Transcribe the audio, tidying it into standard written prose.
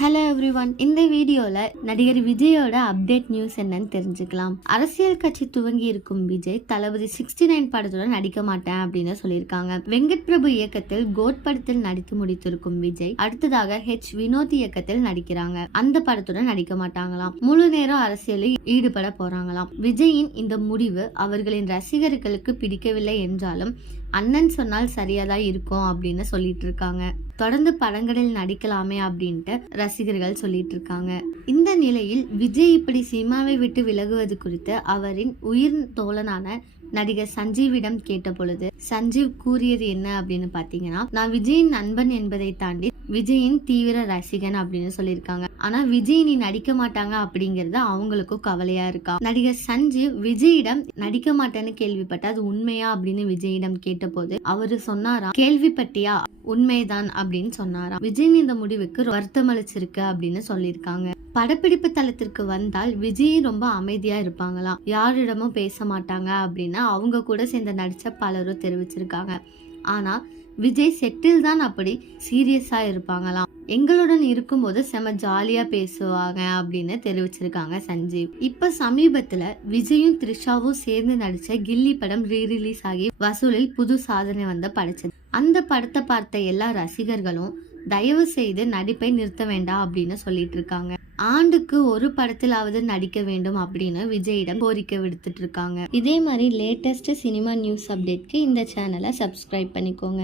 Hello everyone, இந்த வீடியோல நடிகர் விஜயோட அப்டேட் நியூஸ் என்னன்னு தெரிஞ்சுக்கலாம். அரசியல் கட்சி துவங்கி இருக்கும் விஜய் தளபதி 69 படத்தோட நடிக்க மாட்டேன் அப்படின்னு சொல்லியிருக்காங்க. வெங்கட் பிரபு இயக்கத்தில் கோட் படத்தில் நடித்து முடித்திருக்கும் விஜய் அடுத்ததாக வினோத் இயக்கத்தில் நடிக்கிறாங்க. அந்த படத்தோட நடிக்க மாட்டாங்களாம். முழு நேரம் அரசியலில் ஈடுபட போறாங்களாம். விஜயின் இந்த முடிவு அவர்களின் ரசிகர்களுக்கு பிடிக்கவில்லை என்றாலும் அண்ணன் சொன்னால் சரியாதான் இருக்கும் அப்படின்னு சொல்லிட்டு இருக்காங்க. தொடர்ந்து படங்களில் நடிக்கலாமே அப்படின்ட்டு ரசிகர்கள் சொல்லிட்டு இருக்காங்க. இந்த நிலையில் விஜய் இப்படி சினிமாவை விட்டு விலகுவது குறித்து அவரின் உயிர் தோழனான நடிகர் சஞ்சீவிடம் கேட்ட பொழுது சஞ்சீவ் கூறியது என்ன அப்படின்னு பாத்தீங்கன்னா, நான் விஜயின் நண்பன் என்பதை தாண்டி விஜயின் தீவிர ரசிகன் அப்படின்னு சொல்லியிருக்காங்க. ஆனா விஜய் நீ நடிக்க மாட்டாங்க அப்படிங்கறது அவங்களுக்கும் கவலையா இருக்கா. நடிகர் சஞ்சீவ் விஜயிடம் நடிக்க மாட்டேன்னு கேள்விப்பட்ட அது உண்மையா அப்படின்னு விஜயிடம் கேட்ட போது அவரு சொன்னாராம், கேள்விப்பட்டியா, உண்மைதான் அப்படின்னு சொன்னாராம். விஜயின் இந்த முடிவுக்கு வருத்தம் அளிச்சிருக்கு அப்படின்னு சொல்லியிருக்காங்க. படப்பிடிப்பு தளத்திற்கு வந்தால் விஜய் ரொம்ப அமைதியா இருப்பாங்களாம், யாரிடமும் பேச மாட்டாங்க அப்படின்னு அவங்க கூட சேர்ந்து நடிச்ச பலரும் தெரிவிச்சிருக்காங்க. ஆனா விஜய் செட்டில் தான் அப்படி சீரியஸா இருப்பாங்களாம். எங்களுடன் இருக்கும்போது செம ஜாலியா பேசுவாங்க அப்படின்னு தெரிவிச்சிருக்காங்க சஞ்சீவ். இப்ப சமீபத்துல விஜயும் த்ரிஷாவும் சேர்ந்து நடிச்ச கில்லி படம் ரீரிலீஸ் ஆகி வசூலில் புது சாதனை படைச்சது. அந்த படத்தை பார்த்த எல்லா ரசிகர்களும் தயவு செய்து நடிப்பை நிறுத்த வேண்டாம் அப்படின்னு சொல்லிட்டு இருக்காங்க. ஆண்டுக்கு ஒரு படத்திலாவது நடிக்க வேண்டும் அப்படின்னு விஜயிடம் கோரிக்கை விடுத்துட்டு இருக்காங்க. இதே மாதிரி லேட்டஸ்ட் சினிமா நியூஸ் அப்டேட்க்கு இந்த சேனலை சப்ஸ்கிரைப் பண்ணிக்கோங்க.